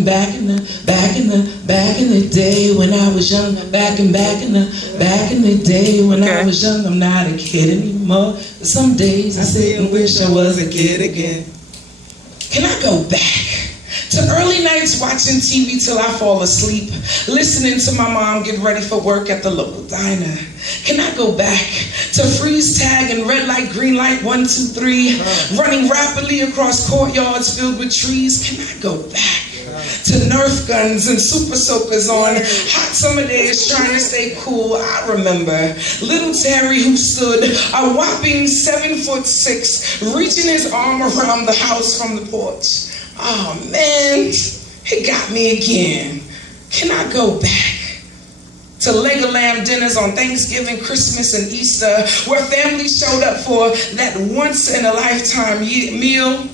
Back in the day when I was young. Back in the day when I was young. I'm not a kid anymore. But some days I sit and wish I was a kid again. Can I go back to early nights watching TV till I fall asleep, listening to my mom get ready for work at the local diner? Can I go back to freeze tag and red light, green light, 1, 2, 3, running rapidly across courtyards filled with trees? Can I go back to Nerf guns and super soakers on hot summer days trying to stay cool? I remember little Terry who stood a whopping 7'6", reaching his arm around the house from the porch. Oh man, it got me again. Can I go back to leg of lamb dinners on Thanksgiving, Christmas, and Easter, where families showed up for that once-in-a-lifetime meal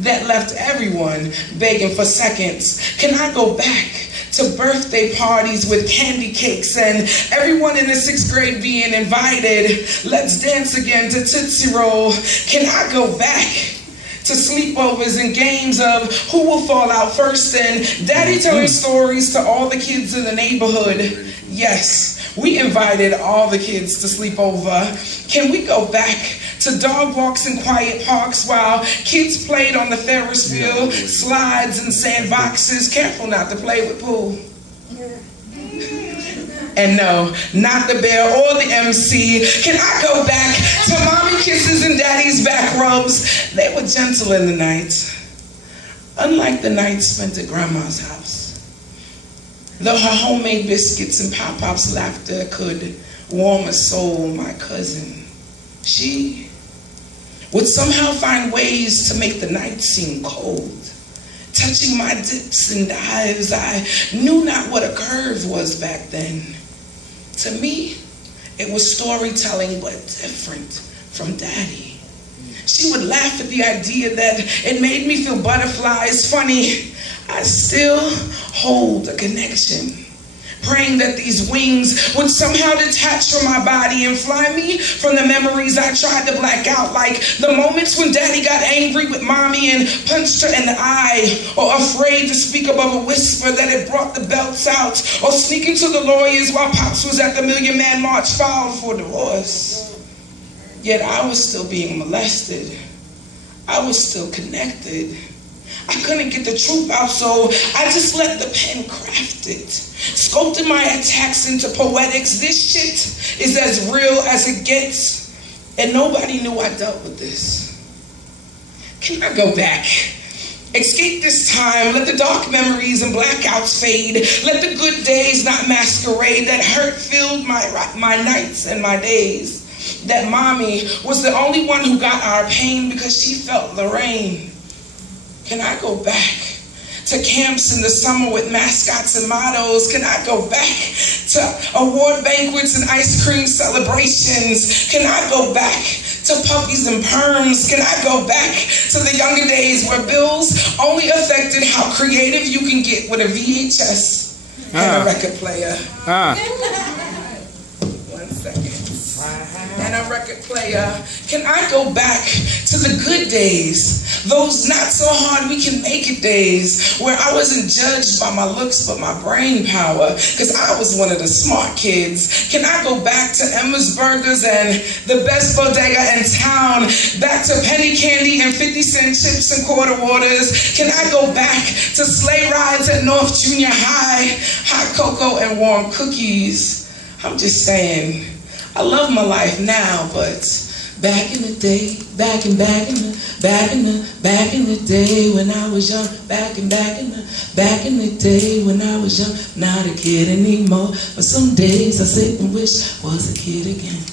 that left everyone begging for seconds? Can I go back to birthday parties with candy cakes and everyone in the 6th grade being invited? Let's dance again to Tootsie Roll. Can I go back to sleepovers and games of who will fall out first and daddy telling stories to all the kids in the neighborhood? Yes, we invited all the kids to sleep over. Can we go back to dog walks in quiet parks while kids played on the Ferris wheel, slides, and sandboxes? Careful not to play with pool. And no, not the bear or the MC. Can I go back to mommy kisses and daddy's back rubs? They were gentle in the night, unlike the nights spent at grandma's house. Though her homemade biscuits and Pop-Pop's laughter could warm a soul, my cousin, she would somehow find ways to make the night seem cold. Touching my dips and dives, I knew not what a curve was back then. To me, it was storytelling, but different from Daddy. She would laugh at the idea that it made me feel butterflies. Funny, I still hold a connection, praying that these wings would somehow detach from my body and fly me from the memories I tried to black out, like the moments when Daddy got angry with Mommy and punched her in the eye, or afraid to speak above a whisper that it brought the belts out, or sneaking to the lawyers while Pops was at the Million Man March filed for divorce. Yet I was still being molested. I was still connected. I couldn't get the truth out, so I just let the pen craft it, sculpting my attacks into poetics. This shit is as real as it gets, and nobody knew I dealt with this. Can I go back? Escape this time, let the dark memories and blackouts fade, let the good days not masquerade. That hurt filled my nights and my days. That Mommy was the only one who got our pain because she felt the rain. Can I go back to camps in the summer with mascots and mottos? Can I go back to award banquets and ice cream celebrations? Can I go back to puppies and perms? Can I go back to the younger days where bills only affected how creative you can get with a VHS and a record player? 1 second. And a record player. Can I go back to the good days, those not so hard we can make it days, where I wasn't judged by my looks but my brain power, because I was one of the smart kids? Can I go back to Emma's Burgers and the best bodega in town, back to penny candy and 50-cent chips and quarter waters? Can I go back to sleigh rides at North Junior High, hot cocoa and warm cookies? I'm just saying, I love my life now, but back in the day, back in the day when I was young, back in the day when I was young, not a kid anymore. But some days I sit and wish I was a kid again.